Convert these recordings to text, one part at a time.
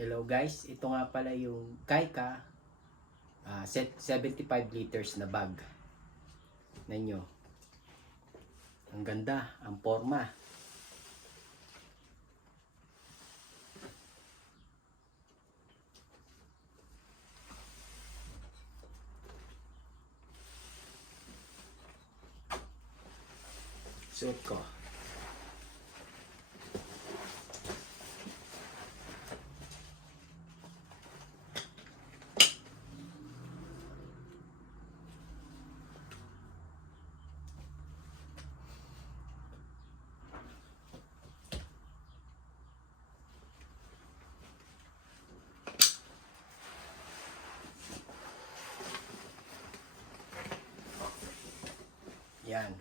Hello guys, ito nga pala yung Kaika 75 liters na bag ninyo. Ang ganda, ang forma. Suot ko. Yan.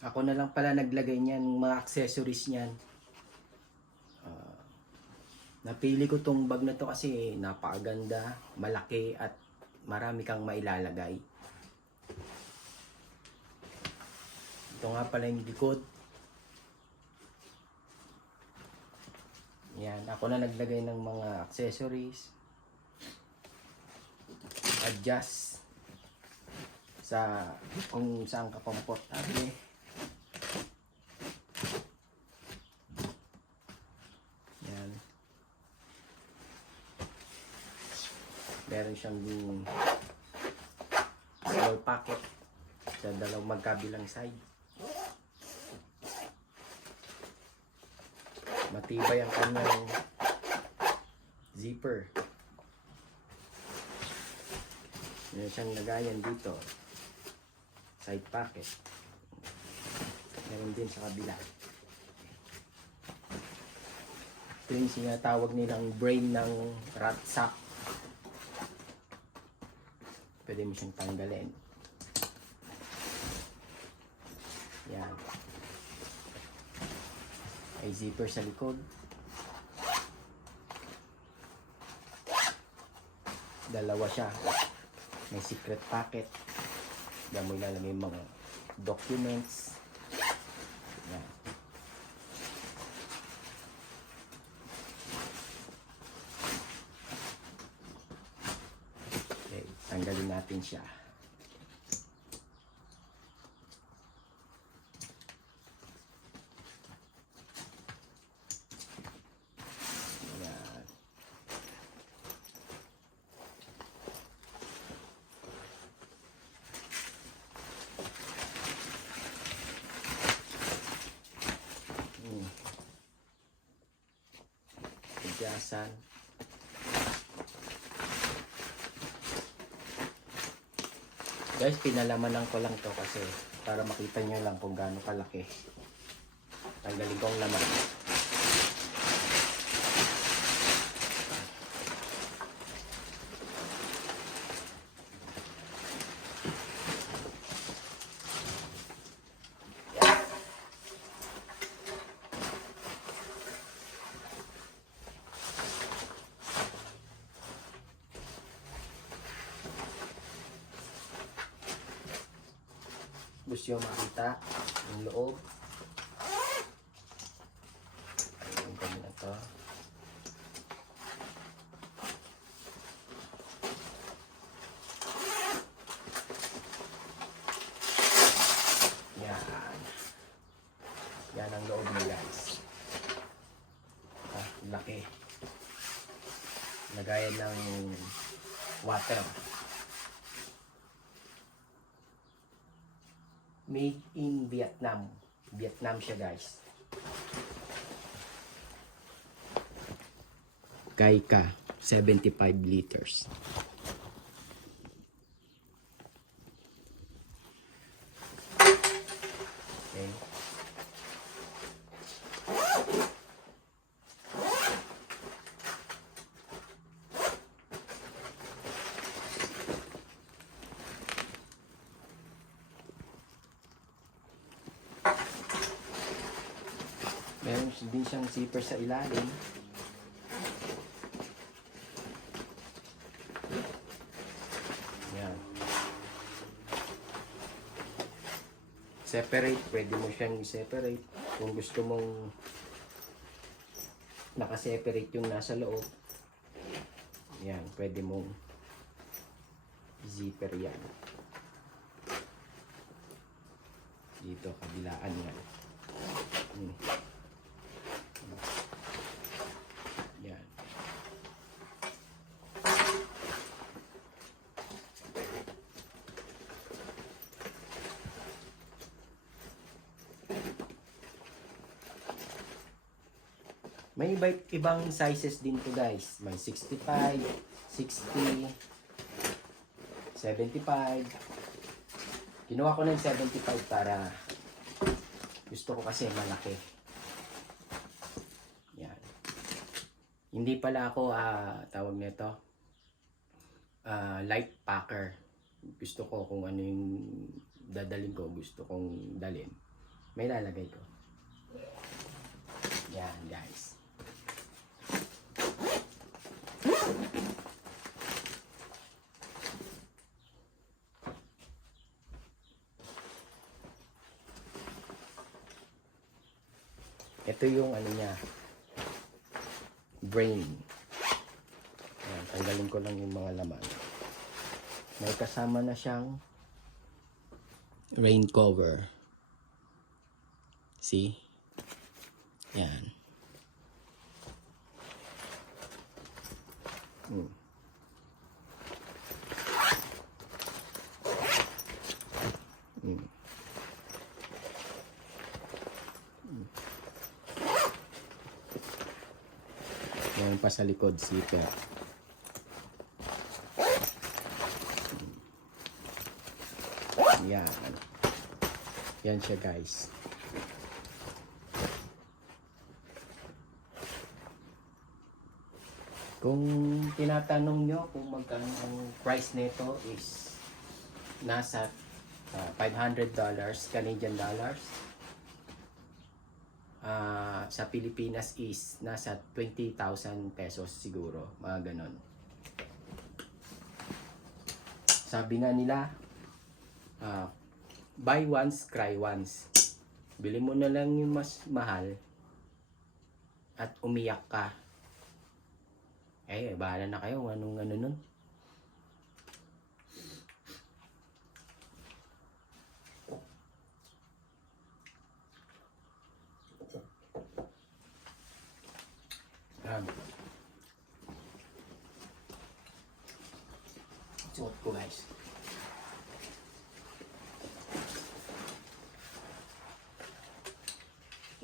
Ako na lang pala naglagay niyan, mga accessories niyan. Napili ko tong bag na to kasi napakaganda, malaki at marami kang mailalagay. Ito nga pala yung likod. Yan, ako na naglagay ng mga accessories. Adjust sa kung saan ka komportable. Yan. Meron siyang small pocket sa dalawang magkabilang side. Matibay ang kanyang zipper. Meron siyang lagayan dito. Side pocket. Meron din sa kabila. Ito yung sinatawag nilang brain ng rat sack. Pwede mo siyang tanggalin. Yan. May zipper sa likod. Dalawa siya. May secret pocket. Diyan mo ilalagay yung mga documents. Yan. Okay, tanggalin natin siya. Adjustan. Guys, pinalamanan ko lang to kasi para makita nyo lang kung gaano kalaki. Tanggalin ko ang laman. Gusto nyo makita yung loob. Ayun kami na to. Yan. Yan ang loob niya guys. Laki. Lagayan ng water. Made in Vietnam. Vietnam siya guys. Kaika 75 liters. Okay. Meron din siyang zipper sa ilalim. Yan. Separate, pwede mo siyang i-separate kung gusto mong nakaseparate yung nasa loob. Yan, pwede mong zipper yan. Dito, kabilaan yan. Yan. May ibang sizes din to guys. May 65, 60, 75. Kinuha ko ng 75 para gusto ko kasi malaki. Yan. Hindi pala ako tawag nito light packer. Gusto ko kung ano yung dadalhin ko, gusto kong dalhin. May lalagay ko. Yan guys. Ito yung ano niya, brain. Ayan, tanggalin ko lang yung mga laman. May kasama na siyang rain cover. See? Yan. Meron pa sa likod zipper. Yan. Yan siya guys. Kung tinatanong nyo kung magkano ang price nito is nasa $500 Canadian dollars. Sa Pilipinas is nasa 20,000 pesos siguro, mga ganon. Sabi nga nila, buy once, cry once. Bili mo na lang yung mas mahal at umiyak ka. Bahala na kayo anong ano nun. Suot ko guys.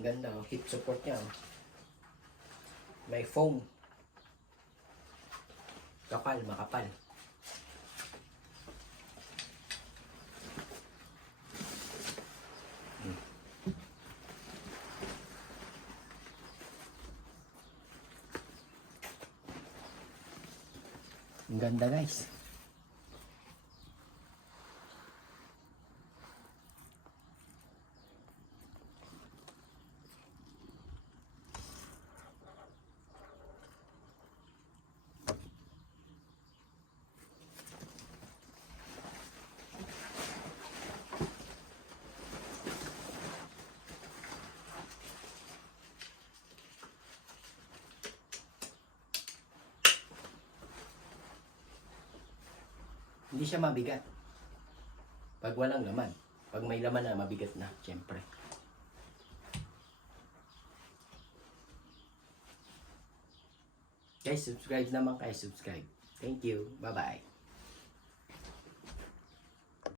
Ganda oh, hip support niya oh. May foam. Kapal, makapal. Ang ganda guys. Hindi siya mabigat. Pag walang laman. Pag may laman na, mabigat na, syempre. Guys, subscribe naman kayo, subscribe. Thank you. Bye-bye.